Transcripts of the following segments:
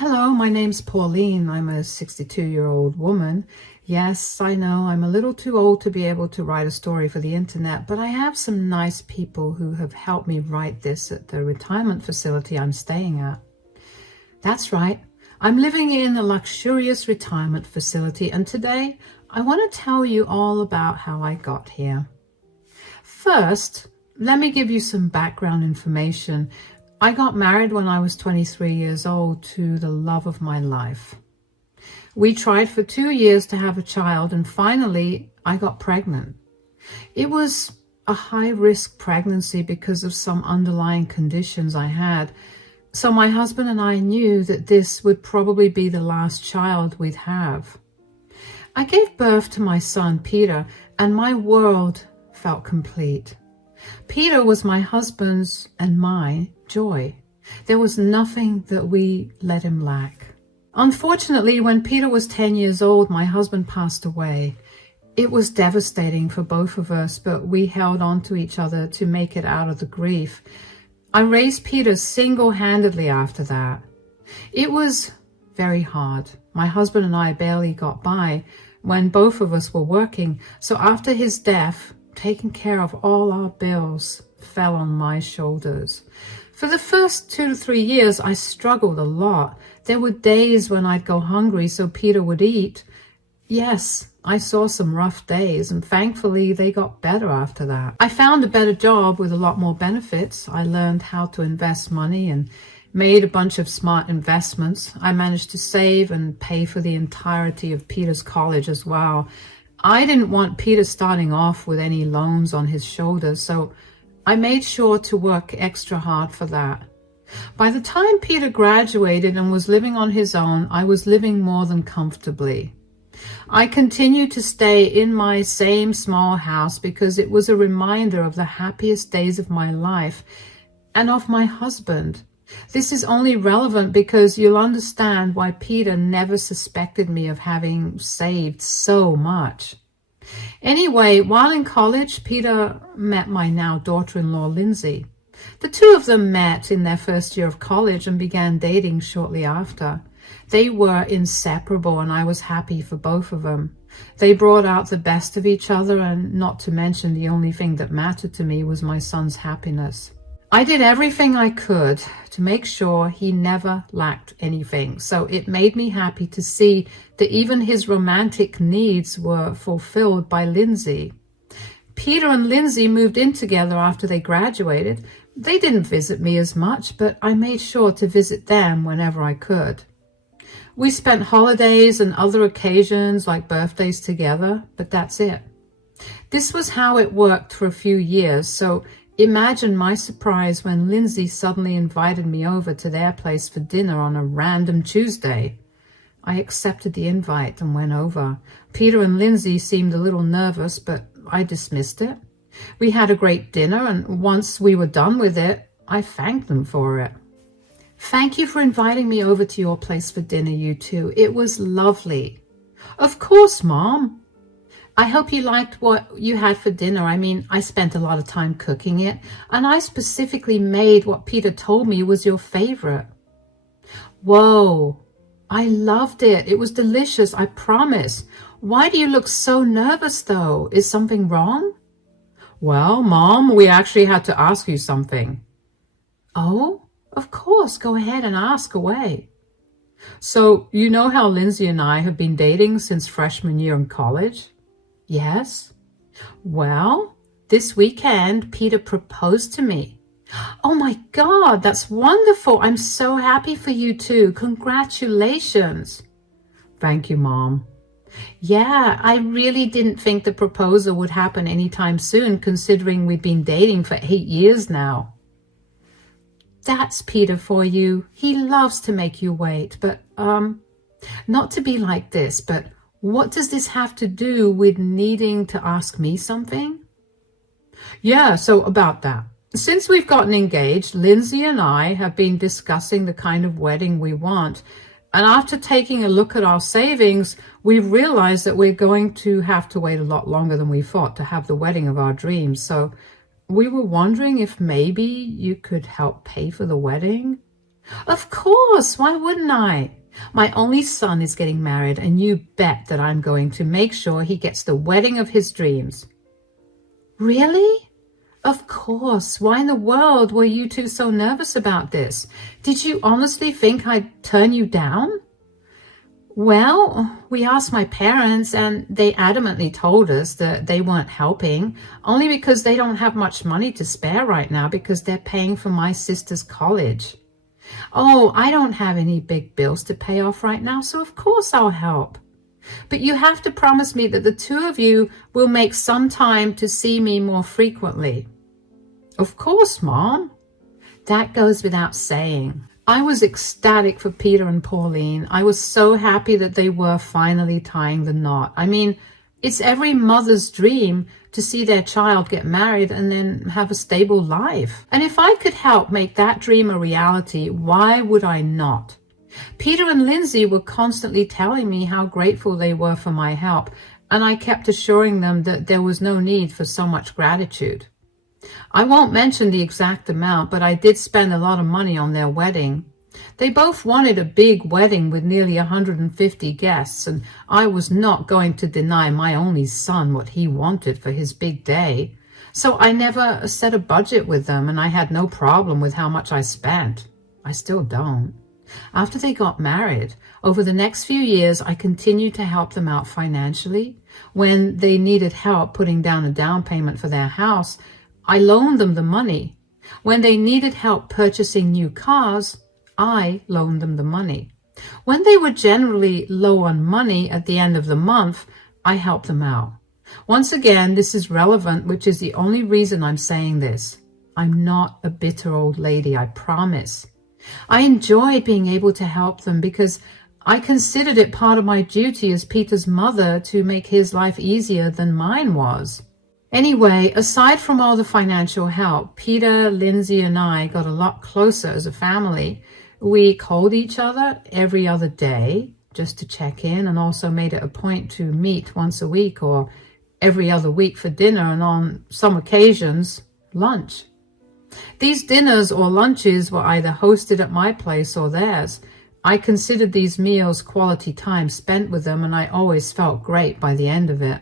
Hello, my name's Pauline. I'm a 62-year-old woman. Yes, I know I'm a little too old to be able to write a story for the internet, but I have some nice people who have helped me write this at the retirement facility I'm staying at. That's right. I'm living in a luxurious retirement facility, and today I want to tell you all about how I got here. First, let me give you some background information. I got married when I was 23 years old to the love of my life. We tried for 2 years to have a child, and finally I got pregnant. It was a high-risk pregnancy because of some underlying conditions I had. So my husband and I knew that this would probably be the last child we'd have. I gave birth to my son, Peter, and my world felt complete. Peter was my husband's and my joy. There was nothing that we let him lack. Unfortunately, when Peter was 10 years old, my husband passed away. It was devastating for both of us, but we held on to each other to make it out of the grief. I raised Peter single-handedly after that. It was very hard. My husband and I barely got by when both of us were working, so after his death, taking care of all our bills fell on my shoulders. For the first 2 to 3 years, I struggled a lot. There were days when I'd go hungry so Peter would eat. Yes, I saw some rough days, and thankfully they got better after that. I found a better job with a lot more benefits. I learned how to invest money and made a bunch of smart investments. I managed to save and pay for the entirety of Peter's college as well. I didn't want Peter starting off with any loans on his shoulders, so I made sure to work extra hard for that. By the time Peter graduated and was living on his own, I was living more than comfortably. I continued to stay in my same small house because it was a reminder of the happiest days of my life and of my husband. This is only relevant because you'll understand why Peter never suspected me of having saved so much. Anyway, while in college, Peter met my now daughter-in-law, Lindsay. The two of them met in their first year of college and began dating shortly after. They were inseparable, and I was happy for both of them. They brought out the best of each other, and not to mention the only thing that mattered to me was my son's happiness. I did everything I could to make sure he never lacked anything, so it made me happy to see that even his romantic needs were fulfilled by Lindsay. Peter and Lindsay moved in together after they graduated. They didn't visit me as much, but I made sure to visit them whenever I could. We spent holidays and other occasions like birthdays together, but that's it. This was how it worked for a few years, so imagine my surprise when Lindsay suddenly invited me over to their place for dinner on a random Tuesday. I accepted the invite and went over. Peter and Lindsay seemed a little nervous, but I dismissed it. We had a great dinner, and once we were done with it, I thanked them for it. Thank you for inviting me over to your place for dinner, you two. It was lovely. Of course, Mom. I hope you liked what you had for dinner. I mean, I spent a lot of time cooking it, and I specifically made what Peter told me was your favorite. Whoa, I loved it. It was delicious, I promise. Why do you look so nervous, though? Is something wrong? Well, Mom, we actually had to ask you something. Oh, of course. Go ahead and ask away. So, you know how Lindsay and I have been dating since freshman year in college? Yes. Well, this weekend, Peter proposed to me. Oh my God, that's wonderful. I'm so happy for you two. Congratulations. Thank you, Mom. Yeah, I really didn't think the proposal would happen anytime soon, considering we've been dating for 8 years now. That's Peter for you. He loves to make you wait, but, not to be like this, but what does this have to do with needing to ask me something? Yeah, so about that. Since we've gotten engaged, Lindsay and I have been discussing the kind of wedding we want. And after taking a look at our savings, we've realized that we're going to have to wait a lot longer than we thought to have the wedding of our dreams. So we were wondering if maybe you could help pay for the wedding. Of course, why wouldn't I? My only son is getting married, and you bet that I'm going to make sure he gets the wedding of his dreams. Really? Of course. Why in the world were you two so nervous about this? Did you honestly think I'd turn you down? Well, we asked my parents, and they adamantly told us that they weren't helping, only because they don't have much money to spare right now because they're paying for my sister's college. Oh, I don't have any big bills to pay off right now, so of course I'll help. But you have to promise me that the two of you will make some time to see me more frequently. Of course, Mom. That goes without saying. I was ecstatic for Peter and Pauline. I was so happy that they were finally tying the knot. I mean, it's every mother's dream to see their child get married and then have a stable life. And if I could help make that dream a reality, why would I not? Peter and Lindsay were constantly telling me how grateful they were for my help, and I kept assuring them that there was no need for so much gratitude. I won't mention the exact amount, but I did spend a lot of money on their wedding. They both wanted a big wedding with nearly 150 guests, and I was not going to deny my only son what he wanted for his big day. So I never set a budget with them, and I had no problem with how much I spent. I still don't. After they got married, over the next few years, I continued to help them out financially. When they needed help putting down a down payment for their house, I loaned them the money. When they needed help purchasing new cars, I loaned them the money. When they were generally low on money at the end of the month, I helped them out. Once again, this is relevant, which is the only reason I'm saying this. I'm not a bitter old lady, I promise. I enjoy being able to help them because I considered it part of my duty as Peter's mother to make his life easier than mine was. Anyway, aside from all the financial help, Peter, Lindsay, and I got a lot closer as a family. We called each other every other day just to check in, and also made it a point to meet once a week or every other week for dinner, and on some occasions, lunch. These dinners or lunches were either hosted at my place or theirs. I considered these meals quality time spent with them, and I always felt great by the end of it.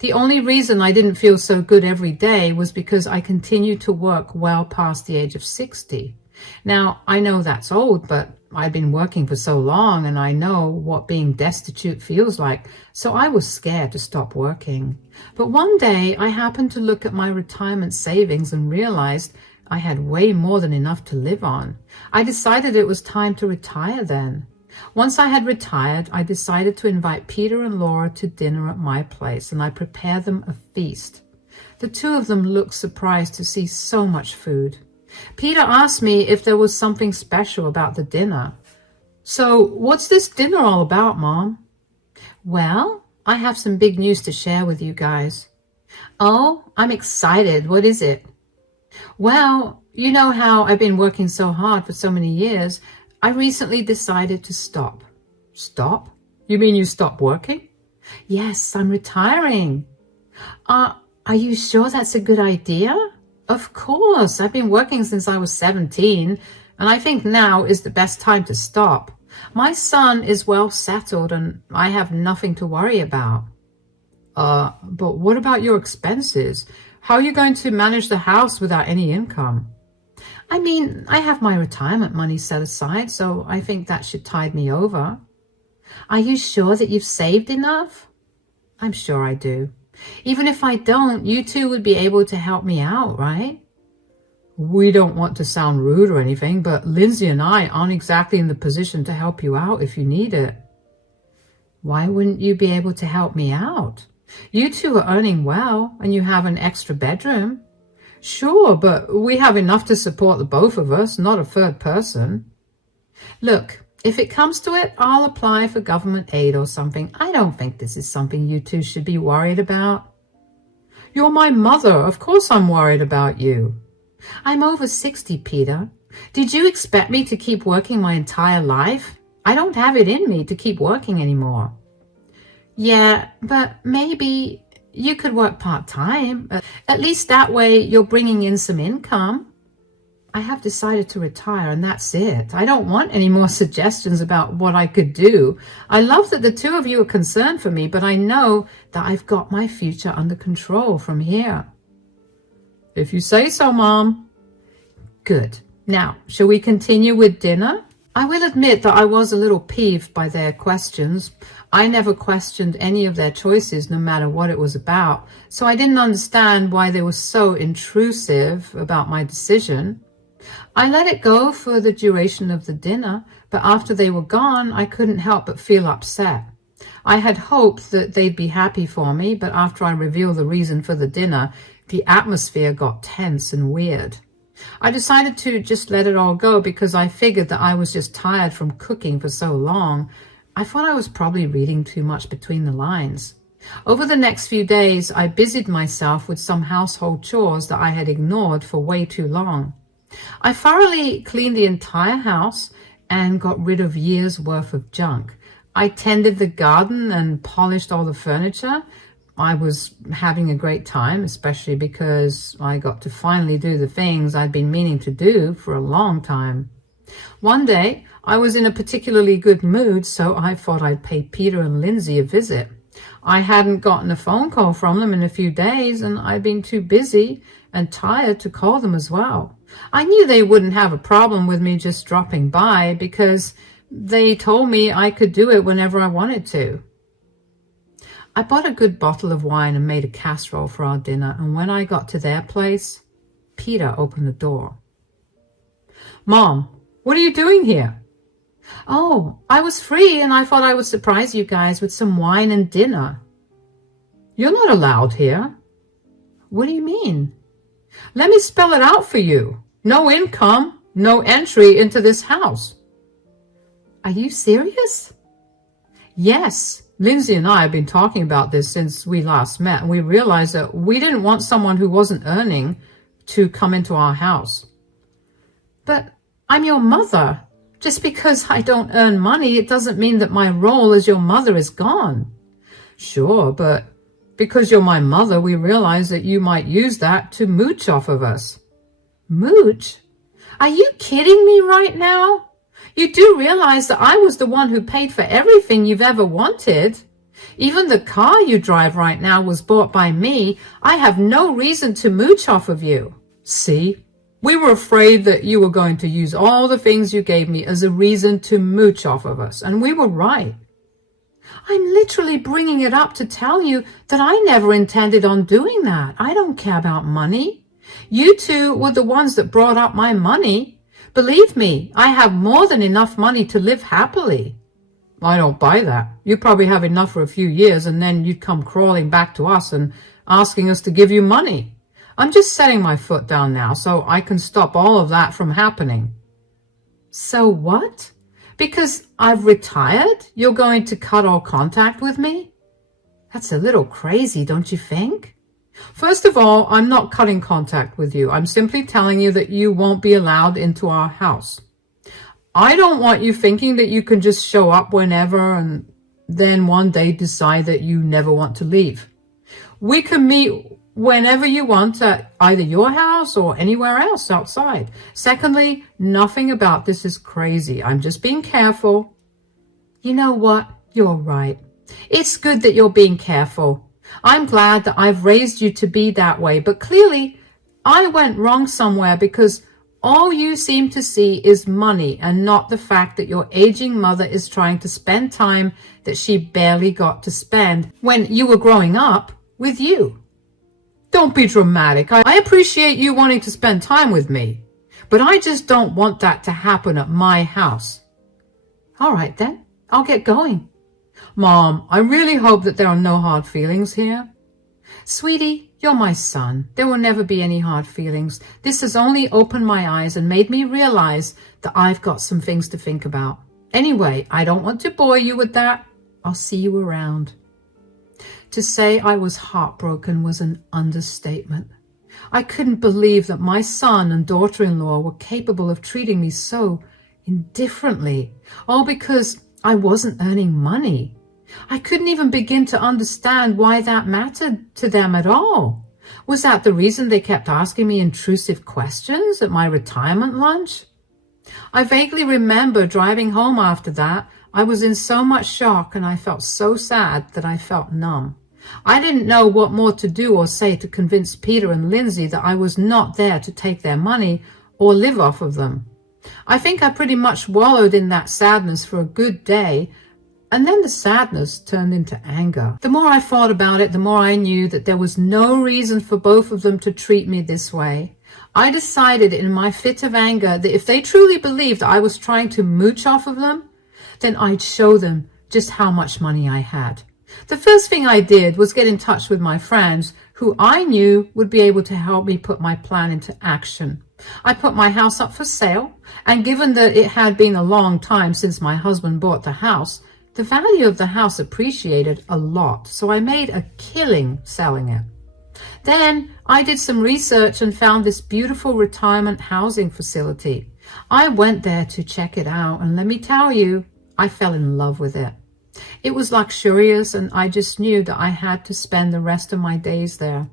The only reason I didn't feel so good every day was because I continued to work well past the age of 60. Now, I know that's old, but I've been working for so long and I know what being destitute feels like, so I was scared to stop working. But one day I happened to look at my retirement savings and realized I had way more than enough to live on. I decided it was time to retire then. Once I had retired, I decided to invite Peter and Laura to dinner at my place, and I prepared them a feast. The two of them looked surprised to see so much food. Peter asked me if there was something special about the dinner. So, what's this dinner all about, Mom? Well, I have some big news to share with you guys. Oh, I'm excited. What is it? Well, you know how I've been working so hard for so many years. I recently decided to stop. Stop? You mean you stopped working? Yes, I'm retiring. Are you sure that's a good idea? Of course. I've been working since I was 17, and I think now is the best time to stop. My son is well settled, and I have nothing to worry about. But what about your expenses? How are you going to manage the house without any income? I mean, I have my retirement money set aside, so I think that should tide me over. Are you sure that you've saved enough? I'm sure I do. Even if I don't, you two would be able to help me out, right? We don't want to sound rude or anything, but Lindsay and I aren't exactly in the position to help you out if you need it. Why wouldn't you be able to help me out? You two are earning well, and you have an extra bedroom. Sure, but we have enough to support the both of us, not a third person. Look, if it comes to it, I'll apply for government aid or something. I don't think this is something you two should be worried about. You're my mother. Of course I'm worried about you. I'm over 60, Peter. Did you expect me to keep working my entire life? I don't have it in me to keep working anymore. Yeah, but maybe you could work part-time. At least that way you're bringing in some income. I have decided to retire, and that's it. I don't want any more suggestions about what I could do. I love that the two of you are concerned for me, but I know that I've got my future under control from here. If you say so, Mom. Good. Now, shall we continue with dinner? I will admit that I was a little peeved by their questions. I never questioned any of their choices, no matter what it was about, so I didn't understand why they were so intrusive about my decision. I let it go for the duration of the dinner, but after they were gone, I couldn't help but feel upset. I had hoped that they'd be happy for me, but after I revealed the reason for the dinner, the atmosphere got tense and weird. I decided to just let it all go because I figured that I was just tired from cooking for so long. I thought I was probably reading too much between the lines. Over the next few days, I busied myself with some household chores that I had ignored for way too long. I thoroughly cleaned the entire house and got rid of years' worth of junk. I tended the garden and polished all the furniture. I was having a great time, especially because I got to finally do the things I'd been meaning to do for a long time. One day, I was in a particularly good mood, so I thought I'd pay Peter and Lindsay a visit. I hadn't gotten a phone call from them in a few days, and I'd been too busy and tired to call them as well. I knew they wouldn't have a problem with me just dropping by because they told me I could do it whenever I wanted to. I bought a good bottle of wine and made a casserole for our dinner, and when I got to their place, Peter opened the door. Mom, what are you doing here? Oh, I was free and I thought I would surprise you guys with some wine and dinner. You're not allowed here. What do you mean? Let me spell it out for you. No income, no entry into this house. Are you serious? Yes. Lindsay and I have been talking about this since we last met, and we realized that we didn't want someone who wasn't earning to come into our house. But I'm your mother. Just because I don't earn money, it doesn't mean that my role as your mother is gone. Sure, but because you're my mother, we realize that you might use that to mooch off of us. Mooch? Are you kidding me right now? You do realize that I was the one who paid for everything you've ever wanted. Even the car you drive right now was bought by me. I have no reason to mooch off of you. See, we were afraid that you were going to use all the things you gave me as a reason to mooch off of us, and we were right. I'm literally bringing it up to tell you that I never intended on doing that. I don't care about money. You two were the ones that brought up my money. Believe me, I have more than enough money to live happily. I don't buy that. You probably have enough for a few years, and then you'd come crawling back to us and asking us to give you money. I'm just setting my foot down now so I can stop all of that from happening. So what? Because I've retired, you're going to cut all contact with me? That's a little crazy, don't you think? First of all, I'm not cutting contact with you. I'm simply telling you that you won't be allowed into our house. I don't want you thinking that you can just show up whenever and then one day decide that you never want to leave. We can meet whenever you want at either your house or anywhere else outside. Secondly, nothing about this is crazy. I'm just being careful. You know what? You're right. It's good that you're being careful. I'm glad that I've raised you to be that way, but clearly I went wrong somewhere because all you seem to see is money and not the fact that your aging mother is trying to spend time that she barely got to spend when you were growing up with you. Don't be dramatic. I appreciate you wanting to spend time with me, but I just don't want that to happen at my house. All right then, I'll get going. Mom, I really hope that there are no hard feelings here. Sweetie, you're my son. There will never be any hard feelings. This has only opened my eyes and made me realize that I've got some things to think about. Anyway, I don't want to bore you with that. I'll see you around. To say I was heartbroken was an understatement. I couldn't believe that my son and daughter-in-law were capable of treating me so indifferently, all because I wasn't earning money. I couldn't even begin to understand why that mattered to them at all. Was that the reason they kept asking me intrusive questions at my retirement lunch? I vaguely remember driving home after that. I was in so much shock and I felt so sad that I felt numb. I didn't know what more to do or say to convince Peter and Lindsay that I was not there to take their money or live off of them. I think I pretty much wallowed in that sadness for a good day, and then the sadness turned into anger. The more I thought about it, the more I knew that there was no reason for both of them to treat me this way. I decided in my fit of anger that if they truly believed I was trying to mooch off of them, then I'd show them just how much money I had. The first thing I did was get in touch with my friends who I knew would be able to help me put my plan into action. I put my house up for sale, and given that it had been a long time since my husband bought the house, the value of the house appreciated a lot, so I made a killing selling it. Then I did some research and found this beautiful retirement housing facility. I went there to check it out, and let me tell you, I fell in love with it. It was luxurious, and I just knew that I had to spend the rest of my days there.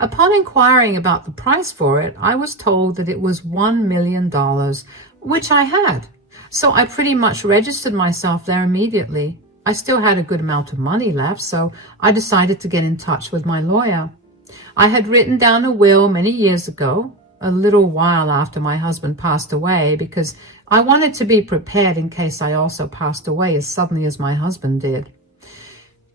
Upon inquiring about the price for it, I was told that it was $1 million, which I had. So I pretty much registered myself there immediately. I still had a good amount of money left, so I decided to get in touch with my lawyer. I had written down a will many years ago, a little while after my husband passed away, because I wanted to be prepared in case I also passed away as suddenly as my husband did.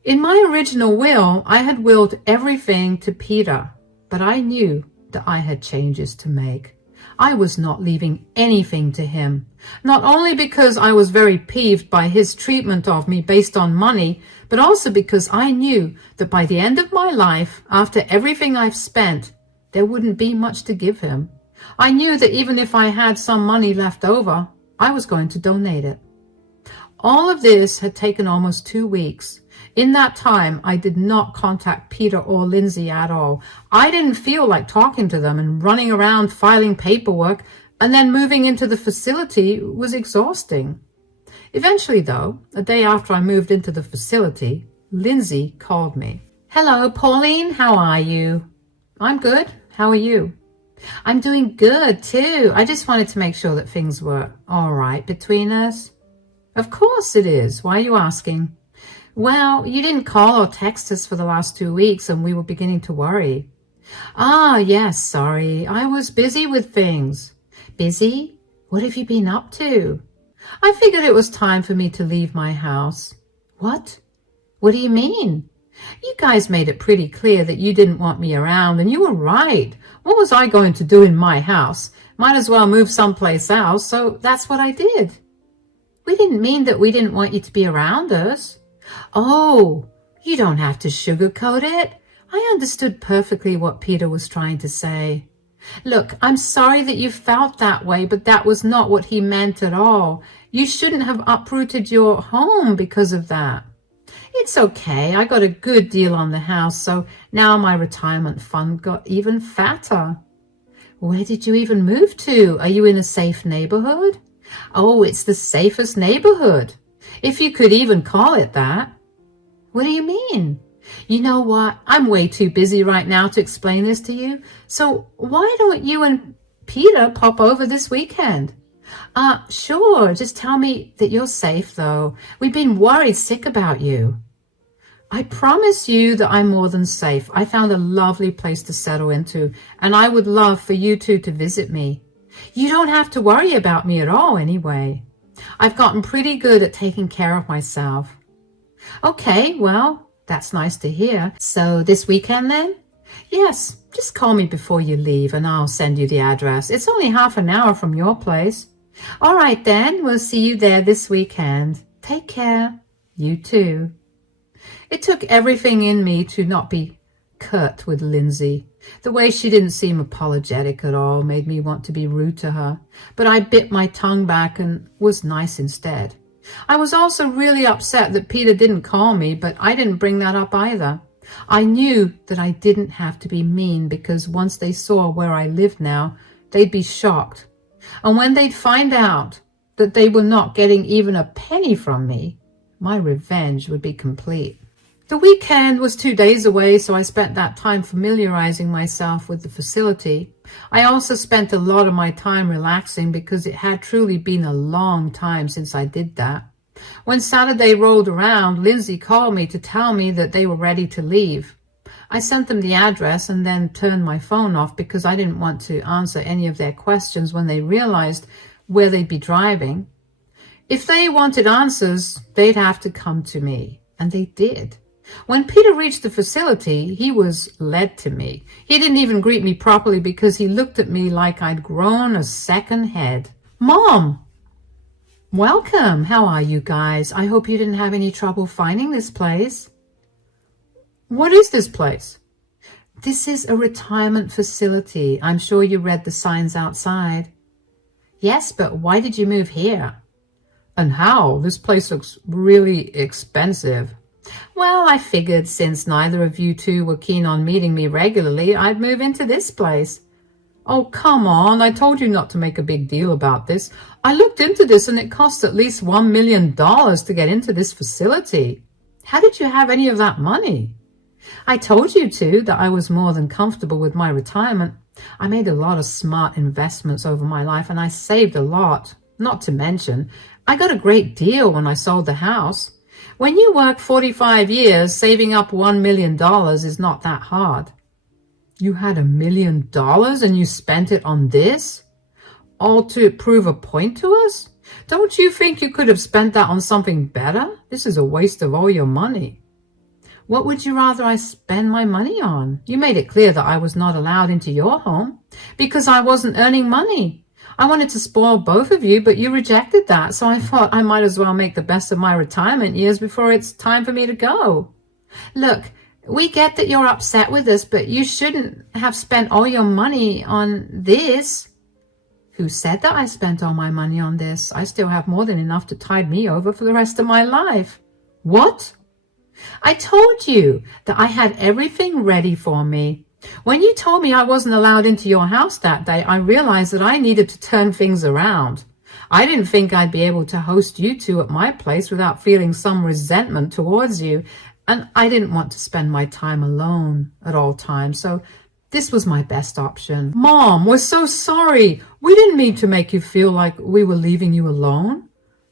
In my original will, I had willed everything to Peter, but I knew that I had changes to make. I was not leaving anything to him, not only because I was very peeved by his treatment of me based on money, but also because I knew that by the end of my life, after everything I've spent, there wouldn't be much to give him. I knew that even if I had some money left over, I was going to donate it. All of this had taken almost 2 weeks. In that time, I did not contact Peter or Lindsay at all. I didn't feel like talking to them, and running around filing paperwork and then moving into the facility was exhausting. Eventually, though, a day after I moved into the facility, Lindsay called me. "Hello, Pauline, how are you?" "I'm good. How are you?" "I'm doing good, too. I just wanted to make sure that things were all right between us." "Of course it is. Why are you asking?" "Well, you didn't call or text us for the last 2 weeks, and we were beginning to worry." "Ah, yes, sorry. I was busy with things." "Busy? What have you been up to?" "I figured it was time for me to leave my house." "What? What do you mean?" "You guys made it pretty clear that you didn't want me around, and you were right. What was I going to do in my house? Might as well move someplace else, so that's what I did." "We didn't mean that we didn't want you to be around us." "Oh, you don't have to sugarcoat it. I understood perfectly what Peter was trying to say. Look, I'm sorry that you felt that way, but that was not what he meant at all. You shouldn't have uprooted your home because of that." "It's okay. I got a good deal on the house, so now my retirement fund got even fatter." "Where did you even move to? Are you in a safe neighborhood?" "Oh, it's the safest neighborhood, if you could even call it that." "What do you mean?" "You know what? I'm way too busy right now to explain this to you. So why don't you and Peter pop over this weekend?" Sure. Just tell me that you're safe, though. We've been worried sick about you." "I promise you that I'm more than safe. I found a lovely place to settle into, and I would love for you two to visit me. You don't have to worry about me at all anyway. I've gotten pretty good at taking care of myself." "Okay, well, that's nice to hear. So this weekend then?" "Yes, just call me before you leave and I'll send you the address. It's only half an hour from your place." "All right then, we'll see you there this weekend. Take care." "You too." It took everything in me to not be curt with Lindsay. The way she didn't seem apologetic at all made me want to be rude to her, but I bit my tongue back and was nice instead. I was also really upset that Peter didn't call me, but I didn't bring that up either. I knew that I didn't have to be mean, because once they saw where I lived now, they'd be shocked. And when they'd find out that they were not getting even a penny from me, my revenge would be complete. The weekend was 2 days away, so I spent that time familiarizing myself with the facility. I also spent a lot of my time relaxing because it had truly been a long time since I did that. When Saturday rolled around, Lindsay called me to tell me that they were ready to leave. I sent them the address and then turned my phone off because I didn't want to answer any of their questions when they realized where they'd be driving. If they wanted answers, they'd have to come to me, and they did. When Peter reached the facility, he was led to me. He didn't even greet me properly because he looked at me like I'd grown a second head. Mom! Welcome. How are you guys? I hope you didn't have any trouble finding this place. What is this place? This is a retirement facility. I'm sure you read the signs outside. Yes, but why did you move here? And how? This place looks really expensive. Well, I figured since neither of you two were keen on meeting me regularly, I'd move into this place. Oh, come on. I told you not to make a big deal about this. I looked into this and it costs at least $1 million to get into this facility. How did you have any of that money? I told you two that I was more than comfortable with my retirement. I made a lot of smart investments over my life and I saved a lot. Not to mention, I got a great deal when I sold the house. When you work 45 years, saving up $1 million is not that hard. You had $1 million and you spent it on this? All to prove a point to us? Don't you think you could have spent that on something better? This is a waste of all your money. What would you rather I spend my money on? You made it clear that I was not allowed into your home because I wasn't earning money. I wanted to spoil both of you, but you rejected that, so I thought I might as well make the best of my retirement years before it's time for me to go. Look, we get that you're upset with us, but you shouldn't have spent all your money on this. Who said that I spent all my money on this? I still have more than enough to tide me over for the rest of my life. What? I told you that I had everything ready for me. When you told me I wasn't allowed into your house that day, I realized that I needed to turn things around. I didn't think I'd be able to host you two at my place without feeling some resentment towards you, and I didn't want to spend my time alone at all times, so this was my best option. Mom, we're so sorry. We didn't mean to make you feel like we were leaving you alone.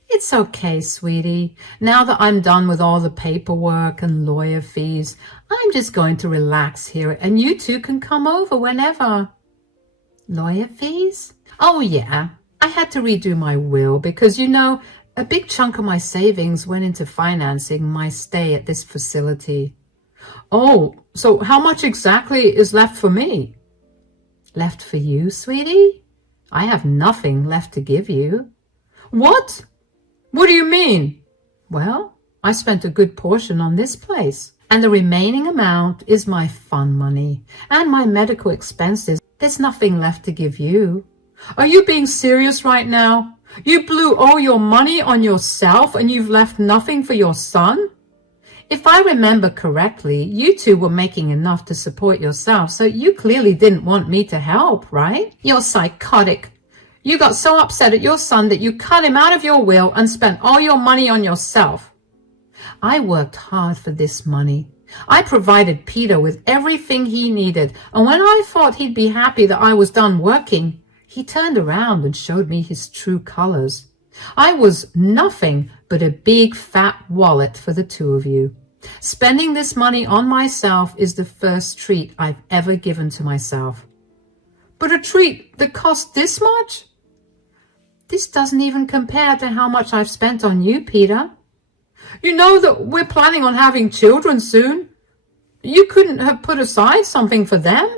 It's okay, sweetie. Now that I'm done with all the paperwork and lawyer fees, I'm just going to relax here and you two can come over whenever. Lawyer fees? Oh, yeah. I had to redo my will because, you know, a big chunk of my savings went into financing my stay at this facility. Oh, so how much exactly is left for me? Left for you, sweetie? I have nothing left to give you. What? What do you mean? Well, I spent a good portion on this place, and the remaining amount is my fun money and my medical expenses. There's nothing left to give you. Are you being serious right now? You blew all your money on yourself and you've left nothing for your son? If I remember correctly, you two were making enough to support yourself, so you clearly didn't want me to help, right? You're psychotic. You got so upset at your son that you cut him out of your will and spent all your money on yourself. I worked hard for this money. I provided Peter with everything he needed, and when I thought he'd be happy that I was done working, he turned around and showed me his true colors. I was nothing but a big fat wallet for the two of you. Spending this money on myself is the first treat I've ever given to myself. But a treat that cost this much? This doesn't even compare to how much I've spent on you, Peter. You know that we're planning on having children soon. You couldn't have put aside something for them.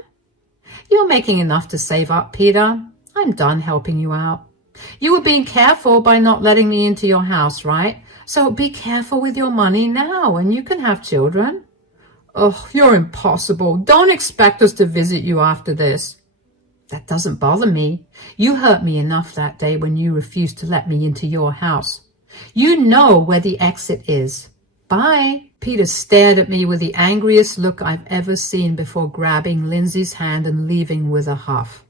You're making enough to save up, Peter. I'm done helping you out. You were being careful by not letting me into your house, right? So be careful with your money now and you can have children. Oh, you're impossible. Don't expect us to visit you after this. That doesn't bother me. You hurt me enough that day when you refused to let me into your house. You know where the exit is. Bye. Peter stared at me with the angriest look I've ever seen before grabbing Lindsay's hand and leaving with a huff.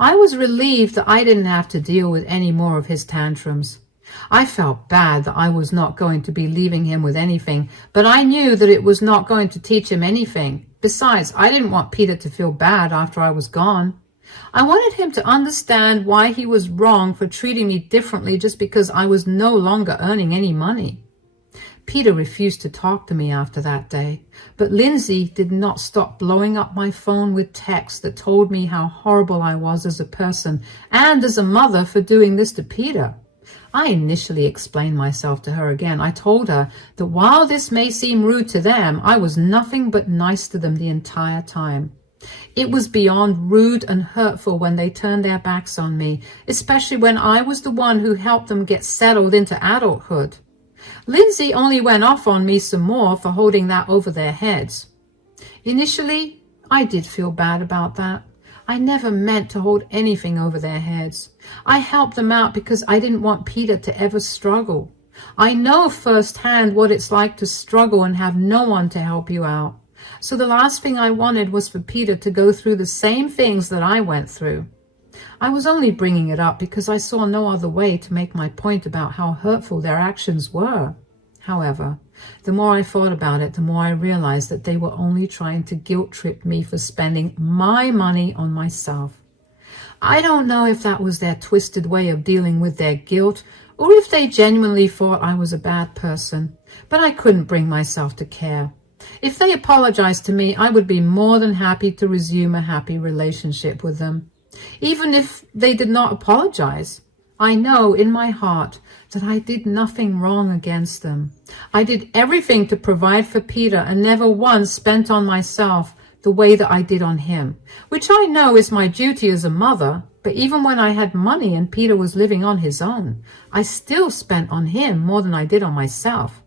I was relieved that I didn't have to deal with any more of his tantrums. I felt bad that I was not going to be leaving him with anything, but I knew that it was not going to teach him anything. Besides, I didn't want Peter to feel bad after I was gone. I wanted him to understand why he was wrong for treating me differently just because I was no longer earning any money. Peter refused to talk to me after that day, but Lindsay did not stop blowing up my phone with texts that told me how horrible I was as a person and as a mother for doing this to Peter. I initially explained myself to her again. I told her that while this may seem rude to them, I was nothing but nice to them the entire time. It was beyond rude and hurtful when they turned their backs on me, especially when I was the one who helped them get settled into adulthood. Lindsay only went off on me some more for holding that over their heads. Initially, I did feel bad about that. I never meant to hold anything over their heads. I helped them out because I didn't want Peter to ever struggle. I know firsthand what it's like to struggle and have no one to help you out. So the last thing I wanted was for Peter to go through the same things that I went through. I was only bringing it up because I saw no other way to make my point about how hurtful their actions were. However, the more I thought about it, the more I realized that they were only trying to guilt-trip me for spending my money on myself. I don't know if that was their twisted way of dealing with their guilt, or if they genuinely thought I was a bad person, but I couldn't bring myself to care. If they apologized to me, I would be more than happy to resume a happy relationship with them. Even if they did not apologize, I know in my heart that I did nothing wrong against them. I did everything to provide for Peter and never once spent on myself the way that I did on him, which I know is my duty as a mother. But even when I had money and Peter was living on his own, I still spent on him more than I did on myself.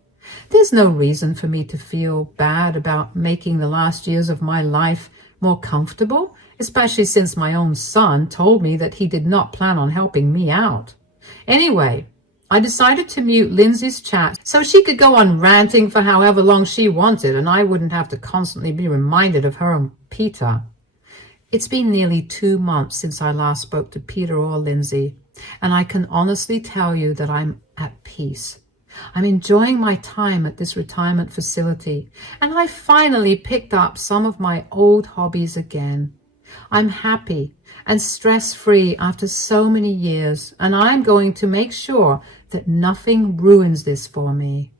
There's no reason for me to feel bad about making the last years of my life more comfortable, especially since my own son told me that he did not plan on helping me out. Anyway, I decided to mute Lindsay's chat so she could go on ranting for however long she wanted and I wouldn't have to constantly be reminded of her and Peter. It's been nearly 2 months since I last spoke to Peter or Lindsay, and I can honestly tell you that I'm at peace. I'm enjoying my time at this retirement facility, and I finally picked up some of my old hobbies again. I'm happy and stress-free after so many years, and I'm going to make sure that nothing ruins this for me.